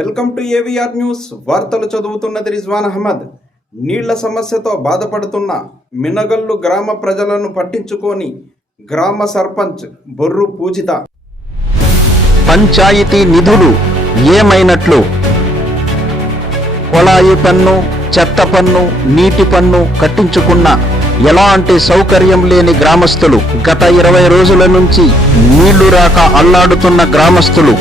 Welcome to AVR news. వార్తలు చదువుతున్నది రిజ్వాన్ అహ్మద్. నీళ్ళ సమస్యతో బాధపడుతున్న మినగల్లు గ్రామ ప్రజలను పట్టించుకొని గ్రామ సర్పంచ్ బొర్రు పూజిత. పంచాయతీ నిధులు ఏమైనట్లు? కొళాయి పన్ను చెత్త పన్ను నీటి పన్ను కట్టించుకున్న ఎలాంటి సౌకర్యం లేని గ్రామస్తులు? గత ఇరవై రోజుల నుంచి నీళ్ళు రాక అల్లాడుతున్న గ్రామస్తులు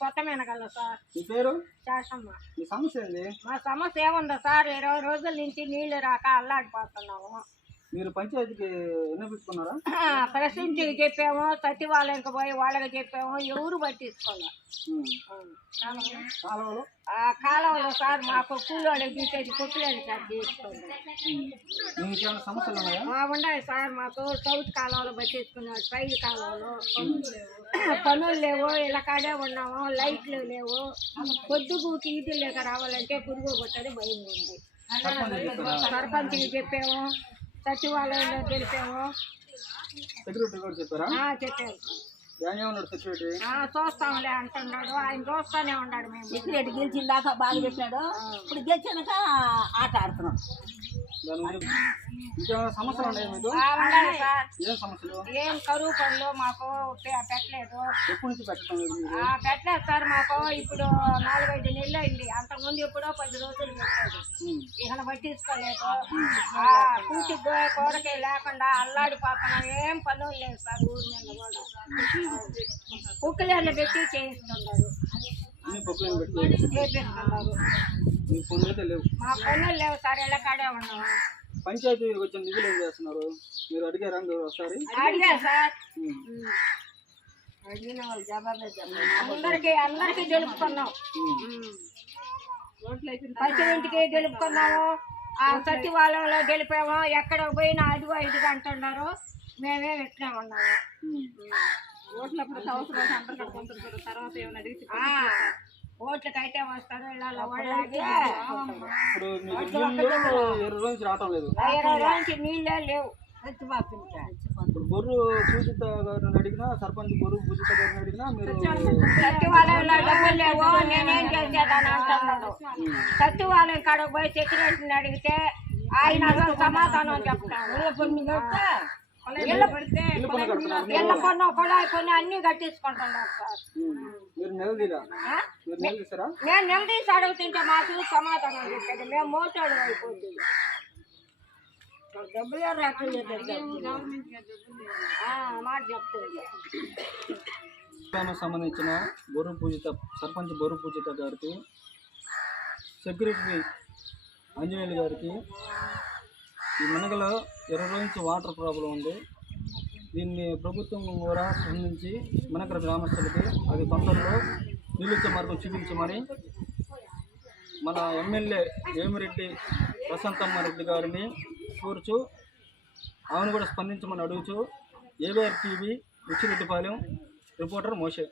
కొత్త మెనగల్ల సార్ మీ పేరు? శాసమ్మ. మీ సమస్య ఏంది? మా సమస్య ఏముందో సార్ ఇరవై రోజుల నుంచి నీళ్ళు రాక అల్లాడిపోతున్నాము. మీరు పంచాయతీకి విన్నపించుకున్నారా ప్రశ్నించి చెప్పాము సచివాలయంకి పోయి వాళ్ళకి చెప్పాము ఎవరు. కాలువలు? ఆ కాలంలో సార్ మాకు కూలోళ్ళకి తీసేది కుక్కలేని సార్ తీసుకోండి సమస్యలు ఉన్నాయా? ఉన్నాయి సార్ మాకు. సౌత్ కాలంలో పట్టించుకున్నాం సైడ్ కాలంలో పనులు లేవు ఇలా కాడే ఉన్నాము లైట్లు లేవు. పొద్దుకు ఈదులు లేక రావాలంటే పురుగు కొట్టని భయం ఉంది. సర్పంచ్కి చెప్పాము. సచివాలయంలో తెలిపాము సెక్యూరిటీ కూడా చెప్పారా? ఆ, చూస్తాంలే అంటున్నాడు. ఆయన చూస్తానే ఉన్నాడు మేము. సెక్యూరిటీ గెలిచిన దాకా బాగా చెప్పాడు ఇప్పుడు గెలిచాక ఆట ఆడుతున్నాం. దాని గురించి ఇంకేమైనా సమస్యలు ఉన్నాయా మీకు? ఆ, ఉన్నాయి సార్. ఏం సమస్యలు? ఏం కరువు పనులు మాకు పె- పెట్టలేదు. ఎప్పటి నుంచి పెట్టడం లేదు మీరు? ఆ, పెట్టలేదు సార్ మాకు. ఇప్పుడు నాలుగైదు నెలలు అయింది. అంతకుముందు ఎప్పుడో పది రోజులు పెట్టాడు. ఉమ్. ఇక పట్టించుకోలేదు. ఆ, కూటి గో- కూరకే లేకుండా అల్లాడిపోతున్నాం ఏం పనులు లేదు సార్ ఊరి మీద కూడా. కుక్కలేళ్ళు పెట్టి చేయిస్తున్నారు అన్ని చేపిస్తున్నారు మీ పనులు అయితే లేవు. మా పనులు లేవు సార్ ఇలా కాడే ఉన్నాము పంచాయతీ వచ్చిన నిధులు ఏం చేస్తున్నారు? మీరు అడిగారా మీరు ఒకసారి? అడిగా సార్. అడిగిన వాళ్ళు జవాబే అందరికి అందరికి తెలుపుకున్నాం. ఇంటికి గెలుపుకున్నాము ఆ సచివాలయంలో గెలిపాము. ఎక్కడ పోయినా అదిగో ఇదిగో అంటున్నారు. మేమే ఇట్లా ఉన్నాము. ఓట్లప్పుడు కట్టుకుంటారు తర్వాత ఏమైనా అడిగి ఓట్లకైతే వస్తారు ఇలా వాళ్ళకి ఇప్పుడు మీకు నీళ్ళు ఇరవై రోజు రావటం లేదు ఇరవై రోజులకి నీళ్ళే లేవు ఇప్పుడు బొర్రు పూజిత గారిని అడిగినా సర్పంచ్ బొర్రు పూజిత గారిని అడిగినా మీరు సచివాలయంలో డబ్బులు లేవు నేనేం చేసేదాన్ని అంటున్నాడు సచివాలయం కాడకు పోయి సెక్రటరీని అడిగితే ఆయన అసలు సమాధానం చెప్తాను ఇళ్ళ అన్ని కట్టించుకుంటున్నారు సార్. నేను నిలదీసి అడుగుతుంటే మాకు సమాధానం చెప్పేది. మేము మోటాడు అయిపోతుంది. డబ్బులే రాకుండా మాట చెప్తుంది సంబంధించిన బొర్రు పూజిత సర్పంచ్ బొర్రు పూజిత గారికి సెక్యూరిటీ ఆంజనేయులు గారికి ఈ మనగలో ఇరవై రోజుల నుంచి వాటర్ ప్రాబ్లం ఉంది. దీన్ని ప్రభుత్వం కూడా స్పందించి మనకర గ్రామస్తులకి అది తొందరలో నీళ్ళు మార్గం చూపించమని మన ఎమ్మెల్యే వేమిరెడ్డి ప్రశాంతమ్మ రెడ్డి గారిని కోరుచు ఆమెను కూడా స్పందించమని అడుగుచు ABR TV Uchireddypalem reporter Moshe.